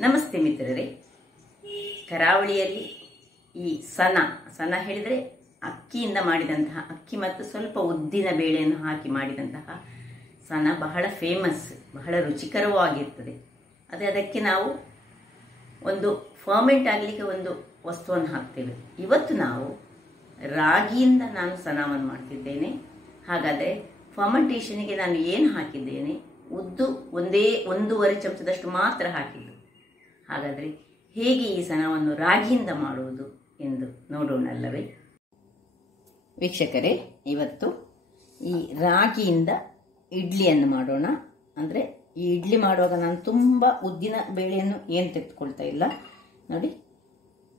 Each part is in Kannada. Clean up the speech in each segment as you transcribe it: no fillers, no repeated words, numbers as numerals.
ನಮಸ್ತೆ ಮಿತ್ರರೇ. ಕರಾವಳಿಯಲ್ಲಿ ಈ ಸನ ಹೇಳಿದರೆ ಅಕ್ಕಿಯಿಂದ ಮಾಡಿದಂತಹ ಅಕ್ಕಿ ಮತ್ತು ಸ್ವಲ್ಪ ಉದ್ದಿನ ಬೇಳೆಯನ್ನು ಹಾಕಿ ಮಾಡಿದಂತಹ ಸನ ಬಹಳ ಫೇಮಸ್, ಬಹಳ ರುಚಿಕರವೂ ಆಗಿರ್ತದೆ. ಅದಕ್ಕೆ ನಾವು ಒಂದು ಫರ್ಮೆಂಟ್ ಆಗಲಿಕ್ಕೆ ಒಂದು ವಸ್ತುವನ್ನು ಹಾಕ್ತೇವೆ. ಇವತ್ತು ನಾವು ರಾಗಿಯಿಂದ ನಾನು ಸನವನ್ನು ಮಾಡ್ತಿದ್ದೇನೆ. ಹಾಗಾದರೆ ಫರ್ಮೆಂಟೇಷನ್ಗೆ ನಾನು ಏನು ಹಾಕಿದ್ದೇನೆ? ಉದ್ದು 1.5 ಚಮಚದಷ್ಟು ಮಾತ್ರ ಹಾಕಿದ್ದು. ಹಾಗಾದರೆ ಹೇಗೆ ಈ ಸನವನ್ನು ರಾಗಿಯಿಂದ ಮಾಡುವುದು ಎಂದು ನೋಡೋಣಲ್ಲವೇ? ವೀಕ್ಷಕರೇ, ಇವತ್ತು ಈ ರಾಗಿಯಿಂದ ಇಡ್ಲಿಯನ್ನು ಮಾಡೋಣ. ಅಂದರೆ ಈ ಇಡ್ಲಿ ಮಾಡುವಾಗ ನಾನು ತುಂಬ ಉದ್ದಿನ ಬೇಳೆಯನ್ನು ಏನು ತೆಗೆದುಕೊಳ್ತಾ ಇಲ್ಲ. ನೋಡಿ,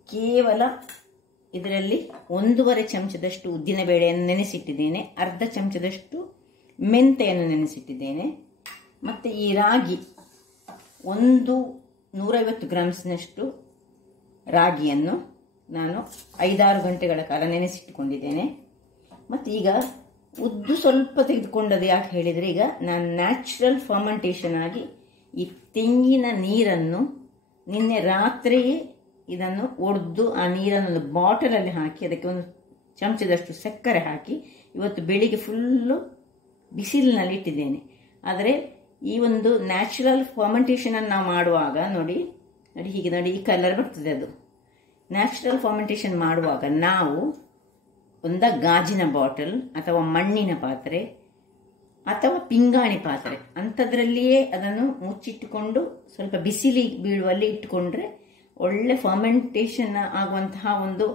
ಕೇವಲ ಇದರಲ್ಲಿ 1.5 ಚಮಚದಷ್ಟು ಉದ್ದಿನ ಬೇಳೆಯನ್ನು ನೆನೆಸಿಟ್ಟಿದ್ದೇನೆ, ಅರ್ಧ ಚಮಚದಷ್ಟು ಮೆಂತೆಯನ್ನು ನೆನೆಸಿಟ್ಟಿದ್ದೇನೆ. ಮತ್ತು ಈ ರಾಗಿ 150 ಗ್ರಾಮ್ಸ್ನಷ್ಟು ರಾಗಿಯನ್ನು ನಾನು 5-6 ಗಂಟೆಗಳ ಕಾಲ ನೆನೆಸಿಟ್ಟುಕೊಂಡಿದ್ದೇನೆ. ಮತ್ತು ಈಗ ಉದ್ದು ಸ್ವಲ್ಪ ತೆಗೆದುಕೊಂಡದ್ದು ಯಾಕೆ ಹೇಳಿದರೆ, ಈಗ ನಾನು ನ್ಯಾಚುರಲ್ ಫರ್ಮೆಂಟೇಷನ್ ಆಗಿ ಈ ತೆಂಗಿನ ನೀರನ್ನು ನಿನ್ನೆ ರಾತ್ರಿಯೇ ಇದನ್ನು ಒಡೆದು ಆ ನೀರನ್ನು ಬಾಟಲಲ್ಲಿ ಹಾಕಿ ಅದಕ್ಕೆ 1 ಚಮಚದಷ್ಟು ಸಕ್ಕರೆ ಹಾಕಿ ಇವತ್ತು ಬೆಳಿಗ್ಗೆ ಫುಲ್ಲು ಬಿಸಿಲಿನಲ್ಲಿ ಇಟ್ಟಿದ್ದೇನೆ. ಆದರೆ ಈ ಒಂದು ನ್ಯಾಚುರಲ್ ಫರ್ಮೆಂಟೇಷನನ್ನು ನಾವು ಮಾಡುವಾಗ ನೋಡಿ ಹೀಗೆ ನೋಡಿ, ಈ ಕಲರ್ ಬರ್ತದೆ. ಅದು ನ್ಯಾಚುರಲ್ ಫರ್ಮೆಂಟೇಷನ್ ಮಾಡುವಾಗ ನಾವು ಗಾಜಿನ ಬಾಟಲ್ ಅಥವಾ ಮಣ್ಣಿನ ಪಾತ್ರೆ ಅಥವಾ ಪಿಂಗಾಣಿ ಪಾತ್ರೆ ಅಂಥದ್ರಲ್ಲಿಯೇ ಅದನ್ನು ಮುಚ್ಚಿಟ್ಟುಕೊಂಡು ಸ್ವಲ್ಪ ಬಿಸಿಲಿಗೆ ಬೀಳುವಲ್ಲಿ ಇಟ್ಟುಕೊಂಡ್ರೆ ಒಳ್ಳೆ ಫರ್ಮೆಂಟೇಷನ್ ಆಗುವಂತಹ ಒಂದು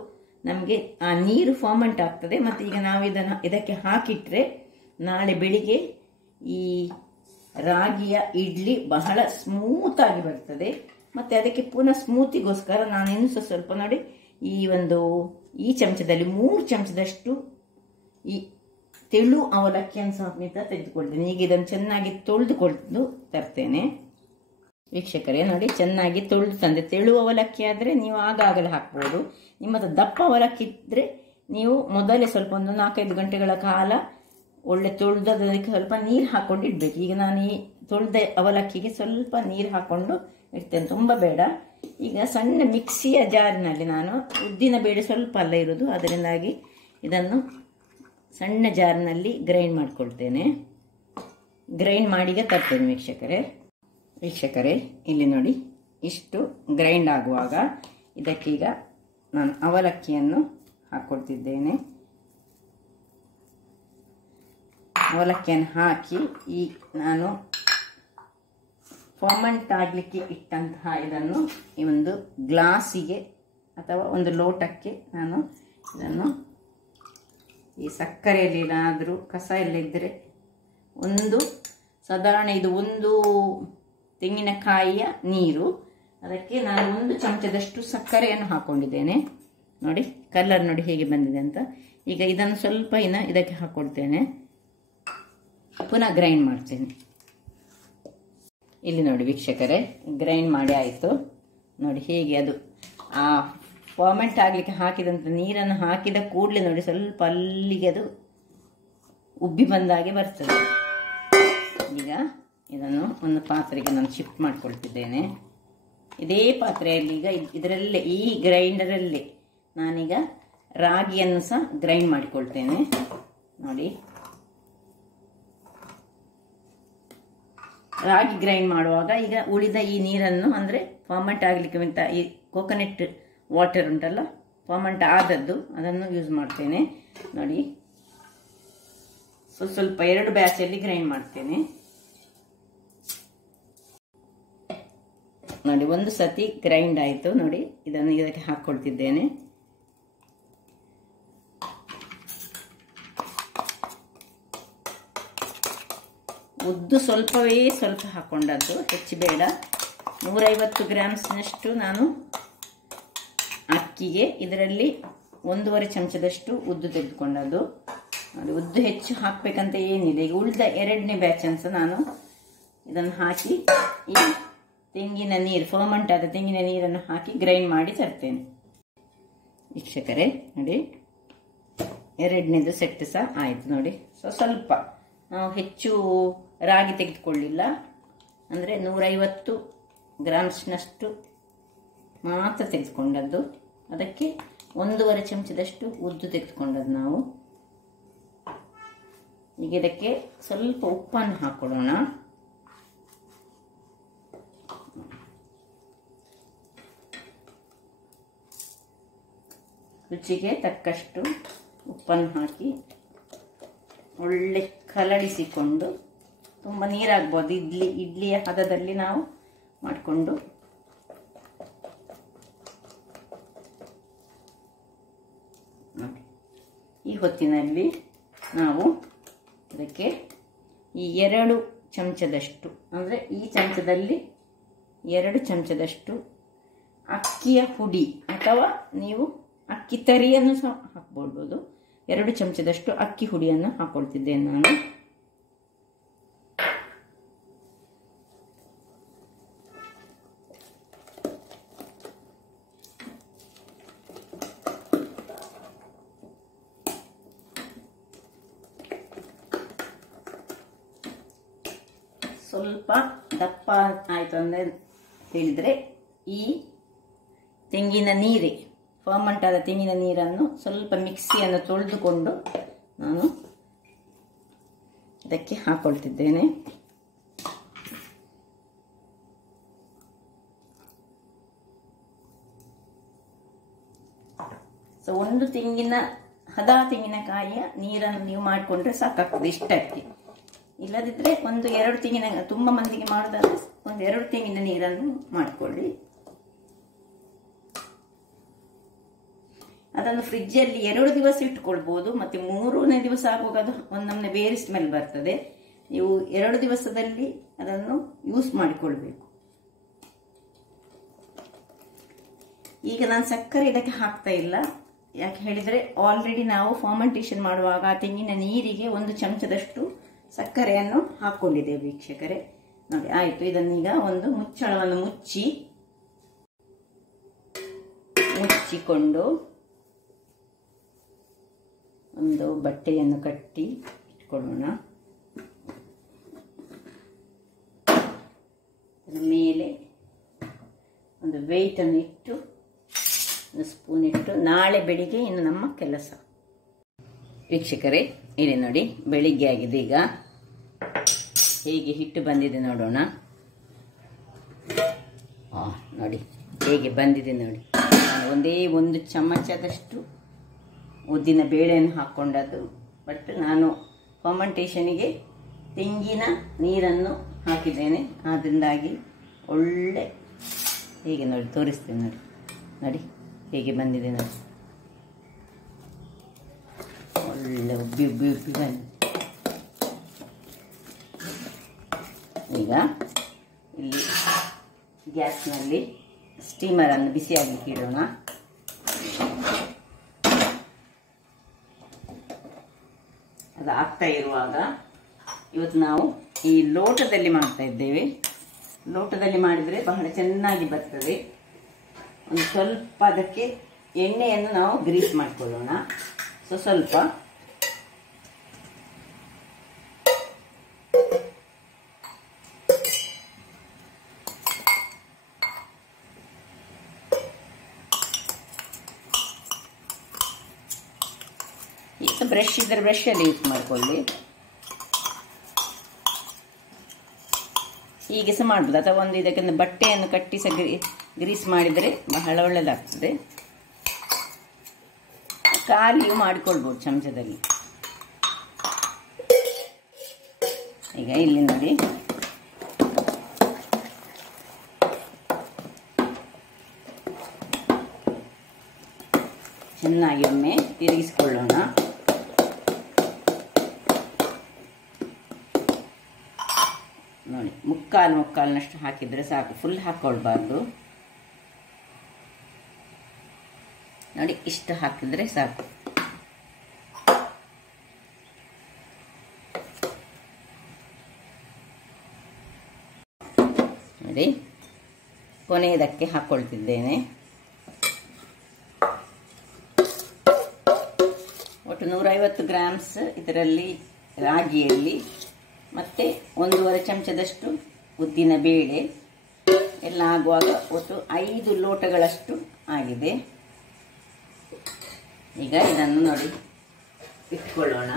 ನಮಗೆ ಆ ನೀರು ಫರ್ಮೆಂಟ್ ಆಗ್ತದೆ. ಮತ್ತು ಈಗ ನಾವು ಇದಕ್ಕೆ ಹಾಕಿಟ್ರೆ ನಾಳೆ ಬೆಳಿಗ್ಗೆ ಈ ರಾಗಿಯ ಇಡ್ಲಿ ಬಹಳ ಸ್ಮೂತ್ ಆಗಿ ಬರ್ತದೆ. ಮತ್ತು ಅದಕ್ಕೆ ಪುನಃ ಸ್ಮೂತಿಗೋಸ್ಕರ ನಾನು ಇನ್ನೂ ಸ್ವಲ್ಪ ನೋಡಿ ಈ ಚಮಚದಲ್ಲಿ 3 ಚಮಚದಷ್ಟು ಈ ತೆಳು ಅವಲಕ್ಕಿಯನ್ನು ಸಮೇತ ತೆಗೆದುಕೊಳ್ತೇನೆ. ಈಗ ಇದನ್ನು ಚೆನ್ನಾಗಿ ತೊಳೆದುಕೊಂಡು ತರ್ತೇನೆ. ವೀಕ್ಷಕರೇ ನೋಡಿ, ಚೆನ್ನಾಗಿ ತೊಳೆದು ತಂದೆ. ತೆಳು ಅವಲಕ್ಕಿ ಆದರೆ ನೀವು ಆಗಾಗಲೇ ಹಾಕ್ಬೋದು. ನಿಮ್ಮದು ದಪ್ಪ ಅವಲಕ್ಕಿ ಇದ್ದರೆ ನೀವು ಮೊದಲೇ ಸ್ವಲ್ಪ 4-5 ಗಂಟೆಗಳ ಕಾಲ ಒಳ್ಳೆ ತೊಳೆದದಕ್ಕೆ ಸ್ವಲ್ಪ ನೀರು ಹಾಕ್ಕೊಂಡು ಇಡಬೇಕು. ಈಗ ನಾನು ಈ ತೊಳೆದ ಅವಲಕ್ಕಿಗೆ ಸ್ವಲ್ಪ ನೀರು ಹಾಕ್ಕೊಂಡು ಇಡ್ತೇನೆ, ತುಂಬ ಬೇಡ. ಈಗ ಸಣ್ಣ ಮಿಕ್ಸಿಯ ಜಾರಿನಲ್ಲಿ ನಾನು ಉದ್ದಿನ ಬೇಳೆ ಸ್ವಲ್ಪ ಅಲ್ಲ ಇರೋದು, ಅದರಿಂದಾಗಿ ಇದನ್ನು ಸಣ್ಣ ಜಾರಿನಲ್ಲಿ ಗ್ರೈಂಡ್ ಮಾಡ್ಕೊಳ್ತೇನೆ. ಗ್ರೈಂಡ್ ಮಾಡಿಗೆ ತರ್ತೇನೆ. ವೀಕ್ಷಕರೇ ಇಲ್ಲಿ ನೋಡಿ, ಇಷ್ಟು ಗ್ರೈಂಡ್ ಆಗುವಾಗ ಇದಕ್ಕೀಗ ನಾನು ಅವಲಕ್ಕಿಯನ್ನು ಹಾಕ್ಕೊಳ್ತಿದ್ದೇನೆ. ಅವಲಕ್ಕಿಯನ್ನು ಹಾಕಿ ಈ ನಾನು ಫರ್ಮೆಂಟ್ ಆಗಲಿಕ್ಕೆ ಇಟ್ಟಂತಹ ಇದನ್ನು ಈ ಒಂದು ಗ್ಲಾಸಿಗೆ ಅಥವಾ ಒಂದು ಲೋಟಕ್ಕೆ ನಾನು ಇದನ್ನು ಈ ಸಕ್ಕರೆಯಲ್ಲಿ ಏನಾದರೂ ಕಸ ಎಲ್ಲ ಇದ್ದರೆ ಸಾಧಾರಣ ಇದು 1 ತೆಂಗಿನಕಾಯಿಯ ನೀರು, ಅದಕ್ಕೆ ನಾನು 1 ಚಮಚದಷ್ಟು ಸಕ್ಕರೆಯನ್ನು ಹಾಕ್ಕೊಂಡಿದ್ದೇನೆ. ನೋಡಿ ಕಲರ್ ನೋಡಿ ಹೇಗೆ ಬಂದಿದೆ ಅಂತ. ಈಗ ಇದನ್ನು ಸ್ವಲ್ಪ ಇದಕ್ಕೆ ಹಾಕ್ಕೊಳ್ತೇನೆ, ಪುನಃ ಗ್ರೈಂಡ್ ಮಾಡ್ತೇನೆ. ಇಲ್ಲಿ ನೋಡಿ ವೀಕ್ಷಕರೇ, ಗ್ರೈಂಡ್ ಮಾಡಿ ಆಯಿತು. ನೋಡಿ ಹೇಗೆ ಅದು ಆ ಫರ್ಮೆಂಟ್ ಆಗಲಿಕ್ಕೆ ಹಾಕಿದಂಥ ನೀರನ್ನು ಹಾಕಿದ ಕೂಡಲೇ ನೋಡಿ ಸ್ವಲ್ಪ ಅಲ್ಲಿಗೆ ಅದು ಉಬ್ಬಿ ಬಂದಾಗೆ ಬರ್ತದೆ. ಈಗ ಇದನ್ನು ಒಂದು ಪಾತ್ರೆಗೆ ನಾನು ಶಿಫ್ಟ್ ಮಾಡ್ಕೊಳ್ತಿದ್ದೇನೆ. ಇದೇ ಪಾತ್ರೆಯಲ್ಲಿ ಈಗ ಇದರಲ್ಲೇ ಈ ಗ್ರೈಂಡರಲ್ಲೇ ನಾನೀಗ ರಾಗಿಯನ್ನು ಸಹ ಗ್ರೈಂಡ್ ಮಾಡಿಕೊಳ್ತೇನೆ. ನೋಡಿ, ರಾಗಿ ಗ್ರೈಂಡ್ ಮಾಡುವಾಗ ಈಗ ಉಳಿದ ಈ ನೀರನ್ನು, ಅಂದರೆ ಫರ್ಮೆಂಟ್ ಆಗಲಿಕ್ಕೆ ಅಂತ ಈ ಕೋಕೋನಟ್ ವಾಟರ್ ಉಂಟಲ್ಲ, ಫರ್ಮೆಂಟ್ ಆದದ್ದು, ಅದನ್ನು ಯೂಸ್ ಮಾಡ್ತೇನೆ. ನೋಡಿ ಸ್ವಲ್ಪ 2 ಬ್ಯಾಚಲ್ಲಿ ಗ್ರೈಂಡ್ ಮಾಡ್ತೇನೆ. ನೋಡಿ ಒಂದು ಸತಿ ಗ್ರೈಂಡ್ ಆಯಿತು. ನೋಡಿ ಇದನ್ನು ಇದಕ್ಕೆ ಹಾಕ್ಕೊಳ್ತಿದ್ದೇನೆ. ಉದ್ದು ಸ್ವಲ್ಪ ಹಾಕ್ಕೊಂಡದ್ದು, ಹೆಚ್ಚು ಬೇಡ. 150 ಗ್ರಾಮ್ಸ್ನಷ್ಟು ನಾನು ಅಕ್ಕಿಗೆ ಇದರಲ್ಲಿ 1.5 ಚಮಚದಷ್ಟು ಉದ್ದು ತೆಗೆದುಕೊಂಡದ್ದು. ನೋಡಿ, ಉದ್ದು ಹೆಚ್ಚು ಹಾಕಬೇಕಂತ ಏನಿಲ್ಲ. ಈಗ ಉಳಿದ 2ನೇ ಬ್ಯಾಚ್ ಅನ್ಸ ನಾನು ಇದನ್ನು ಹಾಕಿ ಈ ತೆಂಗಿನ ನೀರು, ಫರ್ಮೆಂಟ್ ಆದ ತೆಂಗಿನ ನೀರನ್ನು ಹಾಕಿ ಗ್ರೈಂಡ್ ಮಾಡಿ ತರ್ತೇನೆ. ವೀಕ್ಷಕರೇ ನೋಡಿ, 2ನೇದು ಸೆಟ್ ಸಹ ಆಯಿತು. ನೋಡಿ, ಸ್ವಲ್ಪ ನಾವು ಹೆಚ್ಚು ರಾಗಿ ತೆಗೆದುಕೊಳ್ಳಿಲ್ಲ, ಅಂದರೆ 150 ಗ್ರಾಮ್ಸ್ನಷ್ಟು ಮಾತ್ರ ತೆಗೆದುಕೊಂಡದ್ದು. ಅದಕ್ಕೆ 1.5 ಚಮಚದಷ್ಟು ಉದ್ದು ತೆಗೆದುಕೊಂಡದ್ದು ನಾವು. ಈಗ ಇದಕ್ಕೆ ಸ್ವಲ್ಪ ಉಪ್ಪನ್ನು ಹಾಕೊಳ್ಳೋಣ. ರುಚಿಗೆ ತಕ್ಕಷ್ಟು ಉಪ್ಪನ್ನು ಹಾಕಿ ಒಳ್ಳೆ ಕಲಡಿಸಿಕೊಂಡು, ತುಂಬ ನೀರಾಗ್ಬೋದು, ಇಡ್ಲಿಯ ಹದದಲ್ಲಿ ನಾವು ಮಾಡಿಕೊಂಡು ಈ ಹೊತ್ತಿನಲ್ಲಿ ನಾವು ಅದಕ್ಕೆ ಈ 2 ಚಮಚದಷ್ಟು, ಅಂದರೆ ಈ ಚಮಚದಲ್ಲಿ 2 ಚಮಚದಷ್ಟು ಅಕ್ಕಿಯ ಪುಡಿ ಅಥವಾ ನೀವು ಅಕ್ಕಿ ತರಿಯನ್ನು ಸಹ ಹಾಕ್ಕೊಳ್ಬೋದು. 2 ಚಮಚದಷ್ಟು ಅಕ್ಕಿ ಹುಡಿಯನ್ನು ಹಾಕೊಳ್ತಿದ್ದೇನೆ ನಾನು. ಸ್ವಲ್ಪ ದಪ್ಪ ಆಯಿತು ಅಂದರೆ ಹೇಳಿದರೆ ಈ ತೆಂಗಿನ ನೀರೇ, ಫರ್ಮೆಂಟ್ ಆದ ತೆಂಗಿನ ನೀರನ್ನು ಸ್ವಲ್ಪ ಮಿಕ್ಸಿಯನ್ನು ತೊಳೆದುಕೊಂಡು ನಾನು ಇದಕ್ಕೆ ಹಾಕೊಳ್ತಿದ್ದೇನೆ. ಸೊ 1 ತೆಂಗಿನಕಾಯಿಯ ನೀರನ್ನು ನೀವು ಮಾಡಿಕೊಂಡ್ರೆ ಸಾಕಾಗ್ತದೆ ಇಷ್ಟಕ್ಕೆ. ಇಲ್ಲದಿದ್ದರೆ 1-2 ತೆಂಗಿನ, ತುಂಬ ಮಂದಿಗೆ ಮಾಡೋದಾದ್ರೆ 1-2 ತೆಂಗಿನ ನೀರನ್ನು ಮಾಡಿಕೊಳ್ಳಿ. ಅದನ್ನು ಫ್ರಿಜ್ಜಲ್ಲಿ 2 ದಿವಸ ಇಟ್ಕೊಳ್ಬೋದು. ಮತ್ತು 3ನೇ ದಿವಸ ಆಗುವಾಗ ಅದು ಒಂದೊಮ್ಮೆ ಬೇರೆ ಸ್ಮೆಲ್ ಬರ್ತದೆ. ನೀವು 2 ದಿವಸದಲ್ಲಿ ಅದನ್ನು ಯೂಸ್ ಮಾಡಿಕೊಳ್ಬೇಕು. ಈಗ ನಾನು ಸಕ್ಕರೆ ಇದಕ್ಕೆ ಹಾಕ್ತಾ ಇಲ್ಲ. ಯಾಕೆ ಹೇಳಿದರೆ ಆಲ್ರೆಡಿ ನಾವು ಫರ್ಮೆಂಟೇಷನ್ ಮಾಡುವಾಗ ತೆಂಗಿನ ನೀರಿಗೆ 1 ಚಮಚದಷ್ಟು ಸಕ್ಕರೆಯನ್ನು ಹಾಕ್ಕೊಂಡಿದ್ದೇವೆ ವೀಕ್ಷಕರೇ. ನೋಡಿ ಆಯಿತು. ಇದನ್ನೀಗ ಒಂದು ಮುಚ್ಚಳವನ್ನು ಮುಚ್ಚಿಕೊಂಡು ಒಂದು ಬಟ್ಟೆಯನ್ನು ಕಟ್ಟಿ ಇಟ್ಕೊಳ್ಳೋಣ. ಅದರ ಮೇಲೆ ಒಂದು ವೆಯ್ಟನ್ನು ಇಟ್ಟು, ಒಂದು ಸ್ಪೂನ್ ಇಟ್ಟು, ನಾಳೆ ಬೆಳಿಗ್ಗೆ ಇನ್ನು ನಮ್ಮ ಕೆಲಸ. ವೀಕ್ಷಕರೇ ಇಲ್ಲಿ ನೋಡಿ, ಬೆಳಿಗ್ಗೆ ಆಗಿದೆ. ಈಗ ಹೇಗೆ ಹಿಟ್ಟು ಬಂದಿದೆ ನೋಡೋಣ. ನೋಡಿ ಹೇಗೆ ಬಂದಿದೆ ನೋಡಿ. ನಾನು ಒಂದೇ 1 ಚಮಚದಷ್ಟು ಉದ್ದಿನ ಬೇಳೆಯನ್ನು ಹಾಕ್ಕೊಂಡದ್ದು. ಬಟ್ ನಾನು ಫರ್ಮೆಂಟೇಷನಿಗೆ ತೆಂಗಿನ ನೀರನ್ನು ಹಾಕಿದ್ದೇನೆ. ಅದರಿಂದಾಗಿ ಒಳ್ಳೆ ಹೀಗೆ ನೋಡಿ ತೋರಿಸ್ತೇನೆ. ನೋಡಿ ನೋಡಿ ಹೇಗೆ ಬಂದಿದೆ ನೋಡಿ. ಒಳ್ಳೆ ಉಬ್ಬಿ ಬಂದಿದೆ. ಈಗ ಇಲ್ಲಿ ಗ್ಯಾಸ್ನಲ್ಲಿ ಸ್ಟೀಮರನ್ನು ಬಿಸಿಯಾಗಲಿಕ್ಕೆ ಇಡೋಣ. ಅದು ಆಗ್ತಾ ಇರುವಾಗ ಇವತ್ತು ನಾವು ಈ ಲೋಟದಲ್ಲಿ ಮಾಡ್ತಾ ಇದ್ದೇವೆ. ಲೋಟದಲ್ಲಿ ಮಾಡಿದರೆ ಬಹಳ ಚೆನ್ನಾಗಿ ಬರ್ತದೆ. ಒಂದು ಸ್ವಲ್ಪ ಅದಕ್ಕೆ ಎಣ್ಣೆಯನ್ನು ನಾವು ಗ್ರೀಸ್ ಮಾಡಿಕೊಳ್ಳೋಣ. ಸ್ವಲ್ಪ ಬ್ರಷ್ ಇದ್ದರೆ ಬ್ರಷಲ್ಲಿ ಯೂಸ್ ಮಾಡಿಕೊಳ್ಳಿ. ಹೀಗೆ ಸಹ ಮಾಡ್ಬೋದು, ಅಥವಾ ಒಂದು ಇದಕ್ಕೆ ಬಟ್ಟೆಯನ್ನು ಕಟ್ಟಿ ಸಹ ಗ್ರೀಸ್ ಮಾಡಿದರೆ ಬಹಳ ಒಳ್ಳೆಯದಾಗ್ತದೆ. ಖಾಲಿಯೂ ಮಾಡಿಕೊಳ್ಬೋದು ಚಮಚದಲ್ಲಿ. ಈಗ ಇಲ್ಲಿ ನೋಡಿ ಚೆನ್ನಾಗಿ ಒಮ್ಮೆ ತಿರುಗಿಸಿಕೊಳ್ಳೋಣ. ನೋಡಿ ಮುಕ್ಕಾಲಿನಷ್ಟು ಹಾಕಿದರೆ ಸಾಕು, ಫುಲ್ ಹಾಕ್ಕೊಳ್ಬಾರ್ದು. ನೋಡಿ ಇಷ್ಟು ಹಾಕಿದರೆ ಸಾಕು. ನೋಡಿ ಕೊನೆಯದಕ್ಕೆ ಹಾಕ್ಕೊಳ್ತಿದ್ದೇನೆ. ಒಟ್ಟು 150 ಗ್ರಾಮ್ಸ್ ಇದರಲ್ಲಿ ರಾಗಿಯಲ್ಲಿ, ಮತ್ತು 1.5 ಚಮಚದಷ್ಟು ಉದ್ದಿನ ಬೇಳೆ, ಎಲ್ಲ ಆಗುವಾಗ ಒಟ್ಟು 5 ಲೋಟಗಳಷ್ಟು ಆಗಿದೆ. ಈಗ ಇದನ್ನು ನೋಡಿ ಇಟ್ಕೊಳ್ಳೋಣ.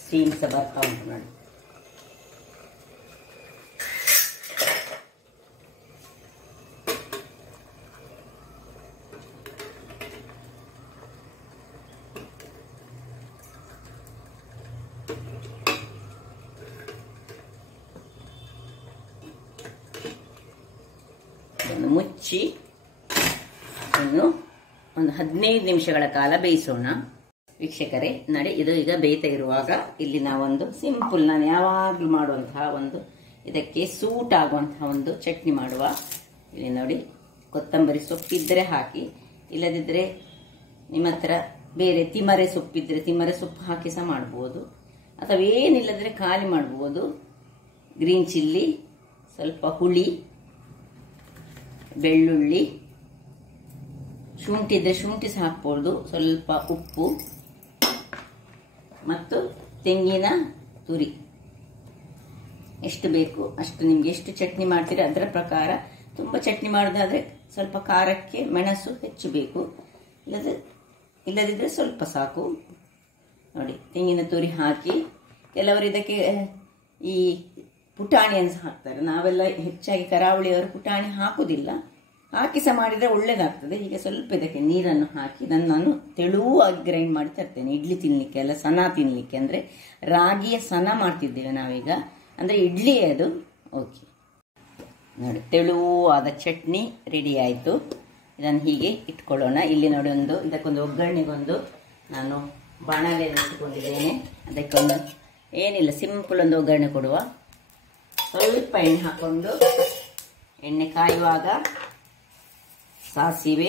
ಸ್ಟೀಮ್ ಸಹ ಬರ್ತಾ ಉಂಟು ನೋಡಿ. ಮುಚ್ಚಿ ಇನ್ನು ಒಂದು 15 ನಿಮಿಷಗಳ ಕಾಲ ಬೇಯಿಸೋಣ. ವೀಕ್ಷಕರೇ ನೋಡಿ, ಇದು ಈಗ ಬೇಯ್ತಾ ಇರುವಾಗ ಇಲ್ಲಿ ನಾವೊಂದು ಸಿಂಪಲ್, ನಾನು ಯಾವಾಗಲೂ ಮಾಡುವಂತಹ ಒಂದು ಇದಕ್ಕೆ ಸೂಟ್ ಆಗುವಂತಹ ಒಂದು ಚಟ್ನಿ ಮಾಡುವ. ಇಲ್ಲಿ ನೋಡಿ, ಕೊತ್ತಂಬರಿ ಸೊಪ್ಪಿದ್ರೆ ಹಾಕಿ, ಇಲ್ಲದಿದ್ದರೆ ನಿಮ್ಮ ಹತ್ರ ಬೇರೆ ತಿಮರೆ ಸೊಪ್ಪಿದ್ರೆ ತಿಮರೆ ಸೊಪ್ಪು ಹಾಕಿ ಸಹ ಮಾಡ್ಬೋದು, ಅಥವಾ ಏನಿಲ್ಲದ್ರೆ ಖಾಲಿ ಮಾಡ್ಬೋದು. ಗ್ರೀನ್ ಚಿಲ್ಲಿ, ಸ್ವಲ್ಪ ಹುಳಿ, ಬೆಳ್ಳುಳ್ಳಿ, ಶುಂಠಿ ಇದ್ರೆ ಶುಂಠಿ ಸಹ ಹಾಕ್ಬೋದು, ಸ್ವಲ್ಪ ಉಪ್ಪು ಮತ್ತು ತೆಂಗಿನ ತುರಿ. ಎಷ್ಟು ಬೇಕು ಅಷ್ಟು, ನಿಮ್ಗೆ ಎಷ್ಟು ಚಟ್ನಿ ಮಾಡ್ತೀರಿ ಅದರ ಪ್ರಕಾರ. ತುಂಬ ಚಟ್ನಿ ಮಾಡೋದಾದ್ರೆ ಸ್ವಲ್ಪ ಖಾರಕ್ಕೆ ಮೆಣಸು ಹೆಚ್ಚು ಬೇಕು, ಇಲ್ಲದಿದ್ರೆ ಸ್ವಲ್ಪ ಸಾಕು. ನೋಡಿ, ತೆಂಗಿನ ತುರಿ ಹಾಕಿ, ಕೆಲವರು ಇದಕ್ಕೆ ಈ ಪುಟಾಣಿಯನ್ನು ಸಹ ಹಾಕ್ತಾರೆ. ನಾವೆಲ್ಲ ಹೆಚ್ಚಾಗಿ ಕರಾವಳಿಯವರು ಪುಟಾಣಿ ಹಾಕುವುದಿಲ್ಲ, ಹಾಕಿ ಸಹ ಮಾಡಿದರೆ ಒಳ್ಳೇದಾಗ್ತದೆ. ಹೀಗೆ ಸ್ವಲ್ಪ ಇದಕ್ಕೆ ನೀರನ್ನು ಹಾಕಿ ಇದನ್ನು ನಾನು ತೆಳುವಾಗಿ ಗ್ರೈಂಡ್ ಮಾಡಿ ತರ್ತೇನೆ. ಇಡ್ಲಿ ತಿನ್ನಲಿಕ್ಕೆ ಅಲ್ಲ, ಸನ ತಿನ್ನಲಿಕ್ಕೆ. ಅಂದರೆ ರಾಗಿಯ ಸನ ಮಾಡ್ತಿದ್ದೇವೆ ನಾವೀಗ, ಅಂದರೆ ಇಡ್ಲಿ ಅದು. ಓಕೆ ನೋಡಿ, ತೆಳುವಾದ ಚಟ್ನಿ ರೆಡಿ ಆಯಿತು. ಇದನ್ನು ಹೀಗೆ ಇಟ್ಕೊಳ್ಳೋಣ. ಇಲ್ಲಿ ನೋಡಿ, ಇದಕ್ಕೊಂದು ಒಗ್ಗರಣೆಗೊಂದು ನಾನು ಬಾಣಲೆಯನ್ನು ಇಟ್ಟುಕೊಂಡಿದ್ದೇನೆ. ಅದಕ್ಕೊಂದು ಏನಿಲ್ಲ, ಸಿಂಪಲ್ ಒಂದು ಒಗ್ಗರಣೆ ಕೊಡುವ. ಸ್ವಲ್ಪ ಎಣ್ಣೆ ಹಾಕೊಂಡು, ಎಣ್ಣೆ ಕಾಯುವಾಗ ಸಾಸಿವೆ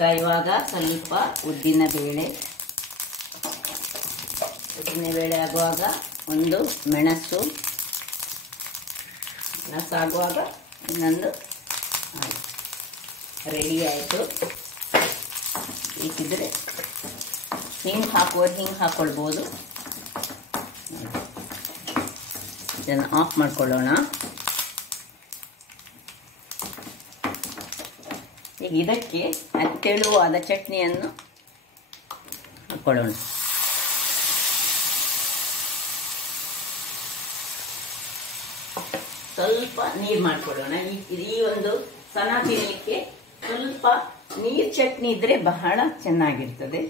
ಕಾಯುವಾಗ ಸ್ವಲ್ಪ ಉದ್ದಿನ ಬೇಳೆ ಆಗುವಾಗ ಒಂದು ಮೆಣಸು ಆಗುವಾಗ ಇನ್ನೊಂದು ರೆಡಿ ಆಯಿತು. ಬೇಕಿದ್ರೆ ಹಿಂಗೆ ಹಾಕೊಳ್ಬೋದು. ಇದನ್ನು ಆಫ್ ಮಾಡ್ಕೊಳ್ಳೋಣ. ಈಗ ಇದಕ್ಕೆ ತೆಳುವಾದ ಚಟ್ನಿಯನ್ನು ಹಾಕೊಳ್ಳೋಣ. ಸ್ವಲ್ಪ ನೀರು ಮಾಡ್ಕೊಳ್ಳೋಣ. ಈ ಒಂದು ಸನ ತಿನ್ನಲಿಕ್ಕೆ ಸ್ವಲ್ಪ ನೀರು ಚಟ್ನಿ ಇದ್ರೆ ಬಹಳ ಚೆನ್ನಾಗಿರ್ತದೆ.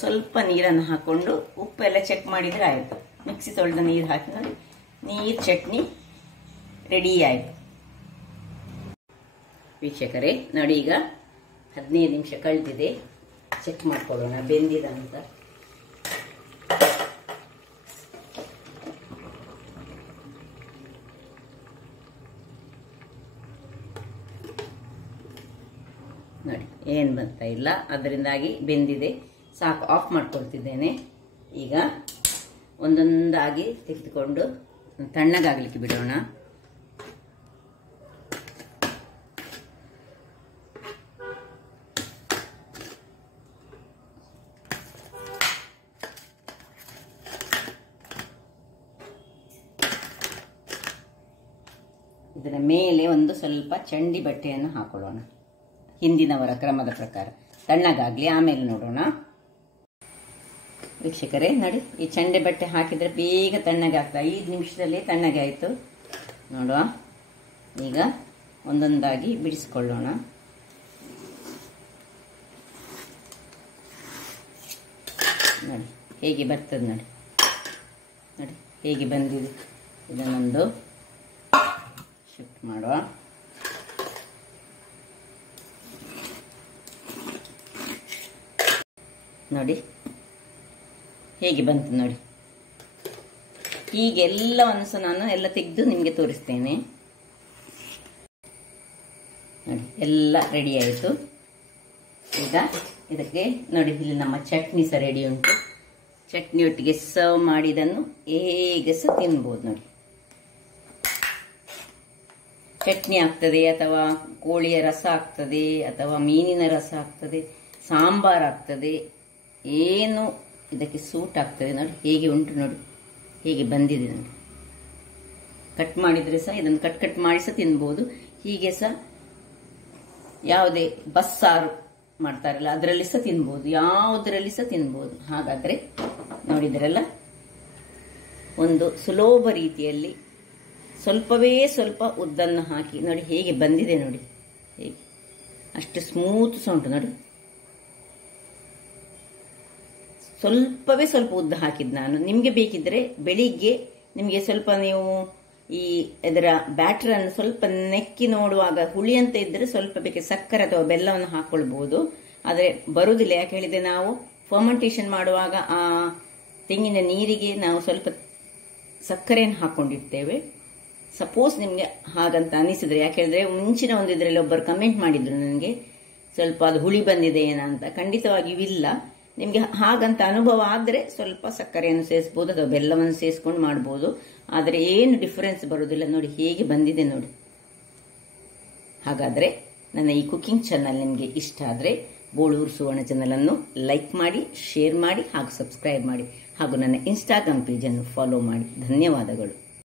ಸ್ವಲ್ಪ ನೀರನ್ನು ಹಾಕೊಂಡು ಉಪ್ಪೆಲ್ಲ ಚೆಕ್ ಮಾಡಿದ್ರೆ ಆಯಿತು. ಮಿಕ್ಸಿ ತೊಳೆದ ನೀರು ಹಾಕಿ ನೋಡಿ, ನೀರು ಚಟ್ನಿ ರೆಡಿ ಆಯಿತು. ವೀಕ್ಷಕರೇ ನೋಡಿ, ಈಗ 15 ನಿಮಿಷ ಕಳೆದಿದೆ. ಚೆಕ್ ಮಾಡ್ಕೊಳ್ಳೋಣ ಬೆಂದಿದೆ ಅಂತ. ನೋಡಿ, ಏನು ಬರ್ತಾ ಇಲ್ಲ, ಅದರಿಂದಾಗಿ ಬೆಂದಿದೆ. ಸಾಕು, ಆಫ್ ಮಾಡ್ಕೊಳ್ತಿದ್ದೇನೆ. ಈಗ ಒಂದೊಂದಾಗಿ ತೆಗೆದುಕೊಂಡು ತಣ್ಣಗಾಗಲಿಕ್ಕೆ ಬಿಡೋಣ. ಇದರ ಮೇಲೆ ಒಂದು ಸ್ವಲ್ಪ ಚಂಡಿ ಬಟ್ಟೆಯನ್ನು ಹಾಕೊಳ್ಳೋಣ, ಹಿಂದಿನವರ ಕ್ರಮದ ಪ್ರಕಾರ. ತಣ್ಣಗಾಗಲಿ, ಆಮೇಲೆ ನೋಡೋಣ. ವೀಕ್ಷಕರೇ ನೋಡಿ, ಈ ಚಂಡೆ ಬಟ್ಟೆ ಹಾಕಿದರೆ ಬೇಗ ತಣ್ಣಗಾಗ್ತದೆ. 5 ನಿಮಿಷದಲ್ಲಿ ತಣ್ಣಗೆ ಆಯಿತು. ನೋಡುವ, ಈಗ ಒಂದೊಂದಾಗಿ ಬಿಡಿಸಿಕೊಳ್ಳೋಣ. ನೋಡಿ ಹೇಗೆ ಬರ್ತದೆ, ನೋಡಿ ಹೇಗೆ ಬಂದಿದೆ. ಇದನ್ನೊಂದು ಶಿಫ್ಟ್ ಮಾಡುವ. ನೋಡಿ ಹೇಗೆ ಬಂತು ನೋಡಿ. ಹೀಗೆಲ್ಲವನ್ನು ಸಹ ನಾನು ಎಲ್ಲ ತೆಗೆದು ನಿಮಗೆ ತೋರಿಸ್ತೇನೆ. ನೋಡಿ, ಎಲ್ಲ ರೆಡಿ ಆಯಿತು. ಈಗ ಇದಕ್ಕೆ ನೋಡಿ, ಇಲ್ಲಿ ನಮ್ಮ ಚಟ್ನಿ ಸಹ ರೆಡಿ ಉಂಟು. ಚಟ್ನಿ ಒಟ್ಟಿಗೆ ಸರ್ವ್ ಮಾಡಿ ಇದನ್ನು ಹೇಗೆ ಸಹ ತಿನ್ಬೋದು. ನೋಡಿ, ಚಟ್ನಿ ಆಗ್ತದೆ, ಅಥವಾ ಕೋಳಿಯ ರಸ ಆಗ್ತದೆ, ಅಥವಾ ಮೀನಿನ ರಸ ಆಗ್ತದೆ, ಸಾಂಬಾರ್ ಆಗ್ತದೆ, ಏನು ಇದಕ್ಕೆ ಸೂಟ್ ಆಗ್ತದೆ. ನೋಡಿ ಹೇಗೆ ಉಂಟು, ನೋಡಿ ಹೇಗೆ ಬಂದಿದೆ ನೋಡಿ. ಕಟ್ ಮಾಡಿದರೆ ಸಹ ಇದನ್ನು ಕಟ್ ಮಾಡಿ ಸಹ ತಿನ್ಬೋದು. ಹೀಗೆ ಸಹ ಯಾವುದೇ ಬಸ್ಸಾರು ಮಾಡ್ತಾರಲ್ಲ ಅದರಲ್ಲಿ ಸಹ ತಿನ್ಬೋದು, ಯಾವುದರಲ್ಲಿ ಸಹ ತಿನ್ಬೋದು. ಹಾಗಾದರೆ ನೋಡಿದ್ರಲ್ಲ, ಒಂದು ಸುಲಭ ರೀತಿಯಲ್ಲಿ ಸ್ವಲ್ಪವೇ ಸ್ವಲ್ಪ ಉದ್ದನ್ನು ಹಾಕಿ ನೋಡಿ ಹೇಗೆ ಬಂದಿದೆ ನೋಡಿ, ಹೇಗೆ ಅಷ್ಟು ಸ್ಮೂತ್ ಸಹ ಉಂಟು ನೋಡಿ. ಸ್ವಲ್ಪವೇ ಸ್ವಲ್ಪ ಉದ್ದ ಹಾಕಿದ್ದು ನಾನು. ನಿಮಗೆ ಬೇಕಿದ್ರೆ ಬೆಳಿಗ್ಗೆ ನಿಮಗೆ ಸ್ವಲ್ಪ ನೀವು ಇದರ ಬ್ಯಾಟರನ್ನು ಸ್ವಲ್ಪ ನೆಕ್ಕಿ ನೋಡುವಾಗ ಹುಳಿ ಅಂತ ಇದ್ದರೆ ಸ್ವಲ್ಪ ಬೇಕೆ ಸಕ್ಕರೆ ಅಥವಾ ಬೆಲ್ಲವನ್ನು ಹಾಕೊಳ್ಬಹುದು. ಆದರೆ ಬರುವುದಿಲ್ಲ, ಯಾಕೆ ಹೇಳಿದ್ರೆ ನಾವು ಫರ್ಮೆಂಟೇಷನ್ ಮಾಡುವಾಗ ಆ ತೆಂಗಿನ ನೀರಿಗೆ ನಾವು ಸ್ವಲ್ಪ ಸಕ್ಕರೆಯನ್ನು ಹಾಕೊಂಡಿರ್ತೇವೆ. ಸಪೋಸ್ ನಿಮಗೆ ಹಾಗಂತ ಅನಿಸಿದ್ರೆ, ಯಾಕೆ ಹೇಳಿದ್ರೆ ಮುಂಚಿನ ಒಂದು ಇದರಲ್ಲಿ ಒಬ್ಬರು ಕಮೆಂಟ್ ಮಾಡಿದ್ರು ನನಗೆ ಸ್ವಲ್ಪ ಅದು ಹುಳಿ ಬಂದಿದೆ ಏನಂತ. ಖಂಡಿತವಾಗಿಯೂ ಇಲ್ಲ. ನಿಮಗೆ ಹಾಗಂತ ಅನುಭವ ಆದರೆ ಸ್ವಲ್ಪ ಸಕ್ಕರೆಯನ್ನು ಸೇರಿಸಬಹುದು ಅಥವಾ ಬೆಲ್ಲವನ್ನು ಸೇರಿಸ್ಕೊಂಡು ಮಾಡ್ಬೋದು. ಆದರೆ ಏನು ಡಿಫರೆನ್ಸ್ ಬರೋದಿಲ್ಲ. ನೋಡಿ ಹೇಗೆ ಬಂದಿದೆ ನೋಡಿ. ಹಾಗಾದರೆ ನನ್ನ ಈ ಕುಕಿಂಗ್ ಚಾನಲ್ ನಿಮಗೆ ಇಷ್ಟ ಆದರೆ ಬೋಳೂರು ಸುವರ್ಣ ಚಾನಲನ್ನು ಲೈಕ್ ಮಾಡಿ, ಶೇರ್ ಮಾಡಿ ಹಾಗೂ ಸಬ್ಸ್ಕ್ರೈಬ್ ಮಾಡಿ ಹಾಗೂ ನನ್ನ ಇನ್ಸ್ಟಾಗ್ರಾಮ್ ಪೇಜನ್ನು ಫಾಲೋ ಮಾಡಿ. ಧನ್ಯವಾದಗಳು.